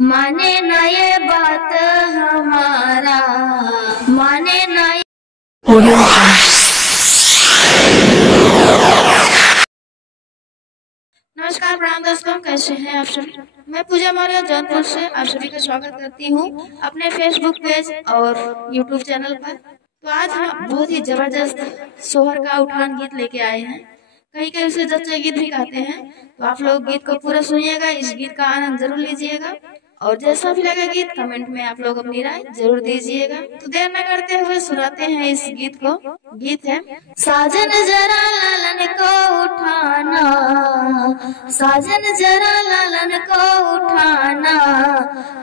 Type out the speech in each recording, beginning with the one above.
माने ना ये बात हमारा, माने ना ये। नमस्कार प्रणाम दोस्तों, कैसे हैं आप सभी। मैं पूजा मौर्य जौनपुर से आप सभी का स्वागत करती हूँ अपने फेसबुक पेज और यूट्यूब चैनल पर। तो आज हम बहुत ही जबरदस्त सोहर का उठान गीत लेके आए हैं। कहीं कहीं उसे जच्चे गीत भी कहते हैं। तो आप लोग गीत को पूरा सुनिएगा, इस गीत का आनंद जरूर लीजिएगा और जैसा भी लगे गीत कमेंट में आप लोग अपनी राय जरूर दीजिएगा। तो देर न करते हुए सुनाते हैं इस गीत को। गीत है साजन जरा लालन को उठाना, साजन जरा लालन को उठाना,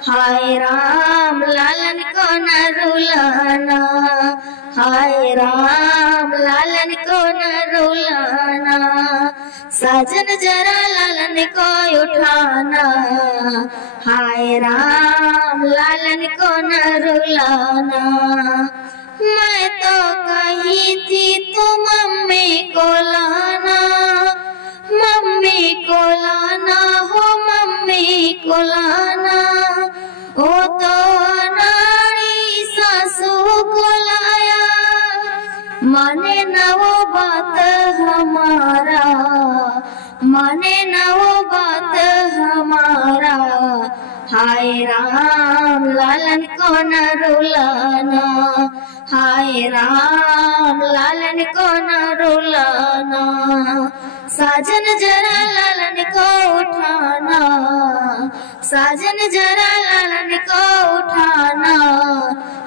हाय राम लालन को न रुलाना, हाय राम लालन को न रुलाना, साजन जरा लालन को उठाना, हाय राम लालन को न रुलाना। मैं तो कही थी तू मम्मी को लाना, मम्मी को लाना हो, मम्मी को लाना, ओ तो अनाड़ी सासू को लाया, माने न वो बात हमारा, माने न वो बात हमारा, हाय राम लालन को न रुलाना, हाय राम लालन को न रुलाना, साजन जरा लालन को उठाना, साजन जरा लालन को उठाना,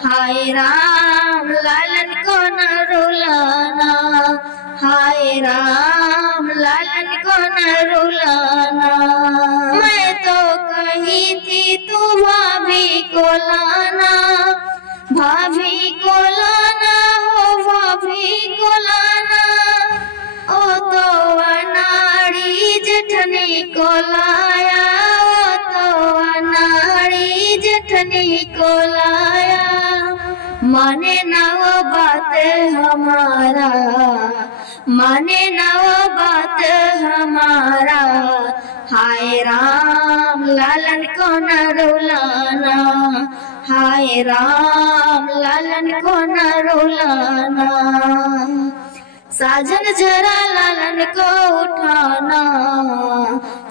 हाय राम लालन को न रुलाना, हाय राम लालन को न रुलाना। मैं तो कही थी तू भाभी को लाना, भाभी को लाना हो, भाभी को लाना, ओ तो अनाड़ी जेठनी को लाया, ओ तो अनाड़ी जेठनी को लाया, माने ना वो बात हमारा, माने ना वो बात हमारा, हाय राम लालन को न रुलाना, हाय राम लालन को न रुलाना, साजन जरा लालन को उठाना,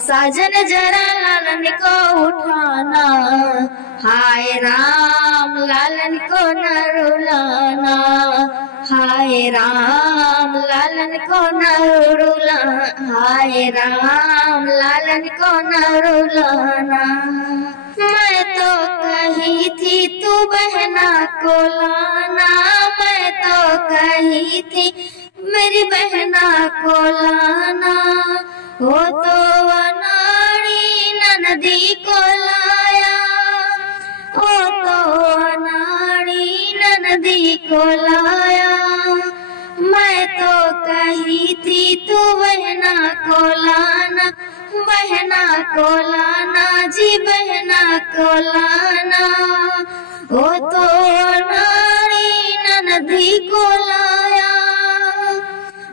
साजन जरा लालन को उठाना, हाय राम लालन को न रुलाना, हाय राम लालन को न रुलाना, हाय राम लालन को न रुलाना। मैं तो कही थी तू बहना को लाना, मैं तो कही थी मेरी बहना को लाना, वो तो अनाड़ी ननदी को लाया, वो तो अनाड़ी ननदी को लाया, मैं तो कही थी तू बहना को लाना, बहना को लाना जी, बहना को लाना, वो तो अनाड़ी ननदी को लाया,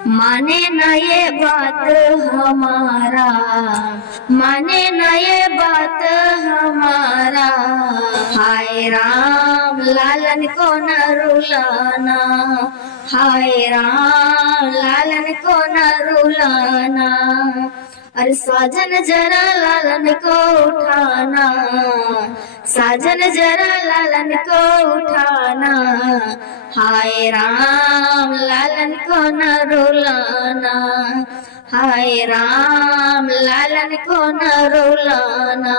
माने ना ये बात हमारा, माने ना ये बात हमारा, हाय राम लालन को न रुलाना, हाय राम लालन को न रुलाना, अरे साजन जरा लालन को उठाना, साजन जरा लालन को उठाना, हाय राम लालन को न रुलाना, हाय राम लालन को न रुलाना।